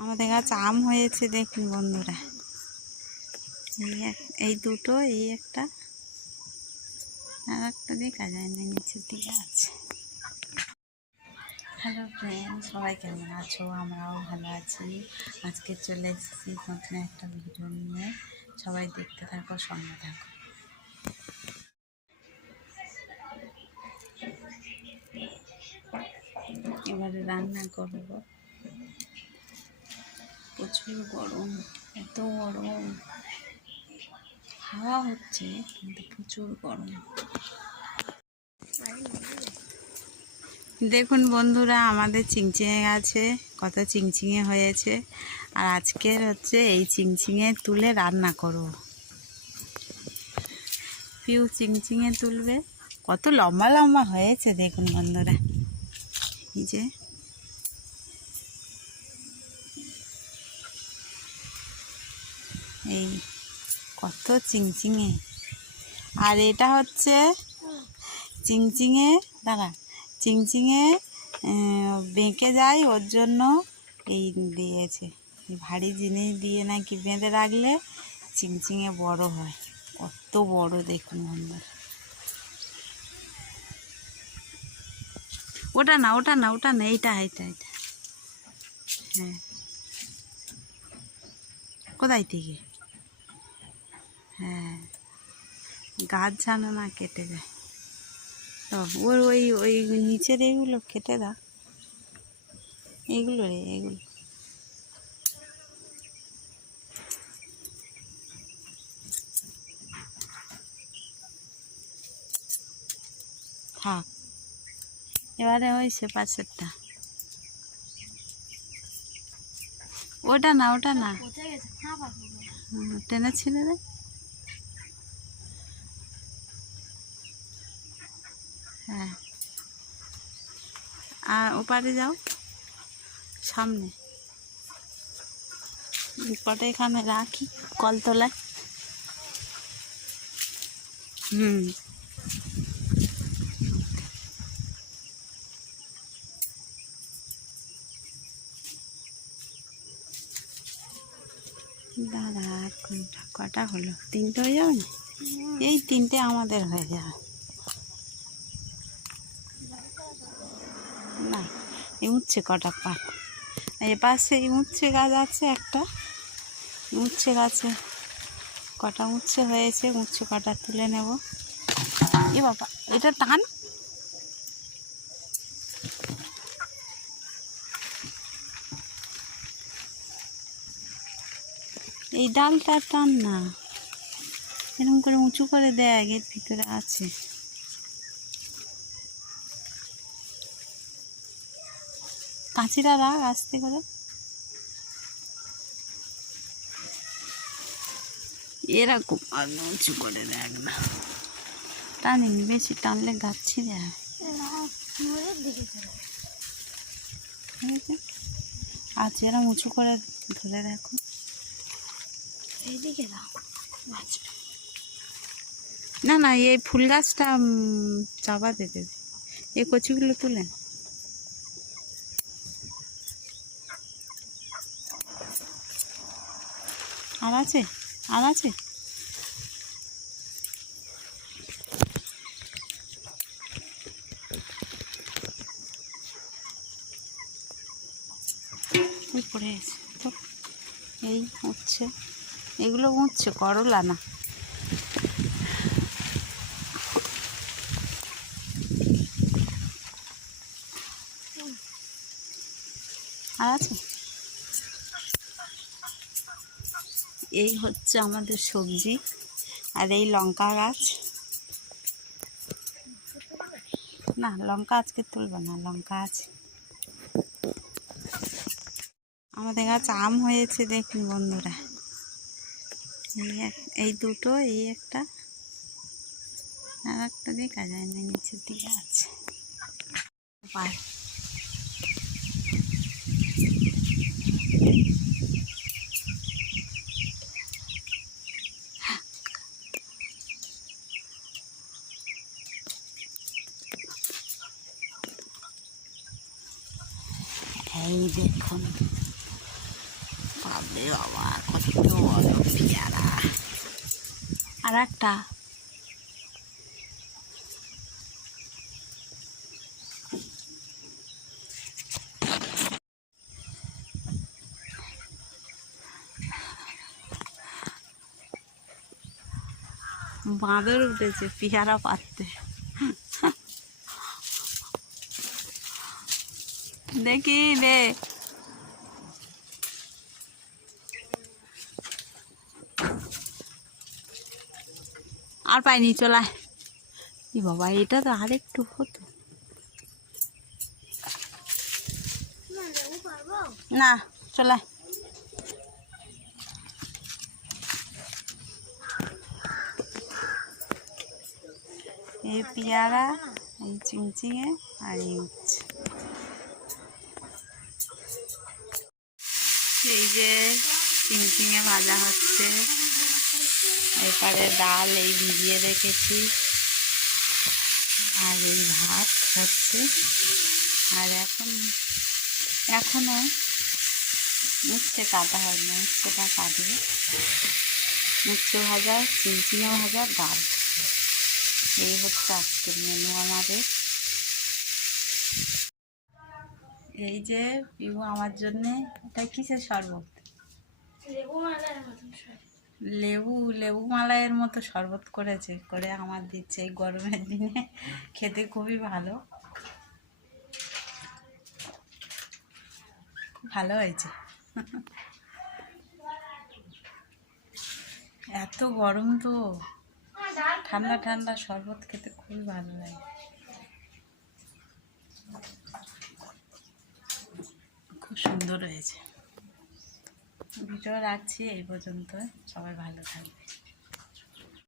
আমাদের গাছে আম হয়েছে দেখুন বন্ধুরা, এই দুটো, এই একটা, আর একটা দেখা যায় না, নিচের দিকে আছে। হ্যালো ফ্রেন্ড, সবাই কেমন আছো? আমরাও ভালো আছি। আজকে চলে এসেছি নতুন একটা ভিডিও নিয়ে, সবাই দেখতে থাকো, সঙ্গে থাকো। এবারে রান্না করব, প্রচুর গরম, এত গরম, হাওয়া হচ্ছে কিন্তু প্রচুর গরম। দেখুন বন্ধুরা, আমাদের চিংচিঙে গাছে কত চিংচিঙে হয়েছে, আর আজকের হচ্ছে এই চিংচিঙে তুলে রান্না করব। পিউ চিংচিঙে তুলবে, কত লম্বা লম্বা হয়েছে দেখুন বন্ধুরা, এই যে এই কত চিংচিঙে। আর এটা হচ্ছে চিংচিঙে, দাঁড়া, চিংচিঙে বেঁকে যায়, ওর জন্য এই দিয়েছে, ভারী জিনিস দিয়ে নাকি বেঁধে রাখলে চিংচিঙে বড় হয়। কত বড় দেখুন বন্ধুরা। ওটা না, ওটা না, ওটা না, এইটা এইটা এইটা। হ্যাঁ, কোথায় থেকে? হ্যাঁ, গাছ জানো না কেটে যায়। ওর ওই ওই নিচের এইগুলো কেটে দাও, এইগুলো রে, এইগুলো। থাক, এবারে হয়েছে পাশেরটা। ওটা না, ওটা না, টেনে ছিঁড়ে দে। হ্যাঁ, আর ওপারে যাও, সামনে কটা এখানে রাখি কলতলায়। দাদা, আর কোনটা, কটা হলো? তিনটে হয়ে যাবে না? এই তিনটে আমাদের হয়ে যাবে না। এই উচ্ছে কটা পাট, এ পাশে এই উচ্ছে গাছ আছে একটা, উচ্ছে গাছে কটা উচ্ছে হয়েছে, উচ্ছে কটা তুলে নেব। এ বাবা, এটা টান, এই ডালটা টান না, এরকম করে উঁচু করে দেয়, এর ভিতরে আছে। কাঁচিটা রাখ আস্তে করে, এরকম আগে উঁচু করে দেখ না, টানিনি, বেশি টানলে গাছ ছিঁড়ে যায়। আচ্ছা, এরকম উঁচু করে ধরে দেখো, এইদিকে দাও। না না, এই ফুল গাছটা চাপাতে দেবে, এই কচিগুলো তুলে। আর আছে, আর আছে, ওই পড়ে গেছে তো। এই উঠছে, এগুলো উঠছে, করলা না। আর আছে, এই হচ্ছে আমাদের সবজি। আর এই লঙ্কা গাছ, না লঙ্কা আজকে তুলবে না, লঙ্কা আছে। আমাদের গাছে আম হয়েছে দেখুন বন্ধুরা, এই দুটো, এই একটা, আর একটা দেখা যায় না, নিচের দিকে আছে। এই দেখুন, ওরে বাবা কত বড় পেয়ারা। আর একটা বাঁদর উঠেছে পেয়ারা পাততে। দেখি রে, আর পাইনি, চলায়। ই বাবা, এটা তো আরেকটু হতো না, চলায়। এই পেয়ারা, এই চিংচিঙে, আর এই উচ্ছে। এই যে চিংচিঙে ভাজা হচ্ছে, এরপরে ডাল এই ভিজিয়ে রেখেছি, আর এই ভাত হচ্ছে। আর এখনো উচ্ছে কাটা হয় না, উচ্ছেটা কাটবে। উচ্ছে ভাজা, চিংচিঙে ভাজা, ডাল, এই হচ্ছে আজকের মেনু আমাদের। এই যে পিবু আমার জন্যে, এটা কিসের শরবত? লেবু মালাইয়ের মতো শরবত করেছে, করে আমার দিচ্ছে এই গরমের দিনে, খেতে খুবই ভালো, খুব ভালো হয়েছে। এত গরম তো ঠান্ডা ঠান্ডা শরবত খেতে খুবই ভালো লাগে, খুব সুন্দর হয়েছে। ভিডিও রাখছি এই পর্যন্ত, সবাই ভালো থাকবে।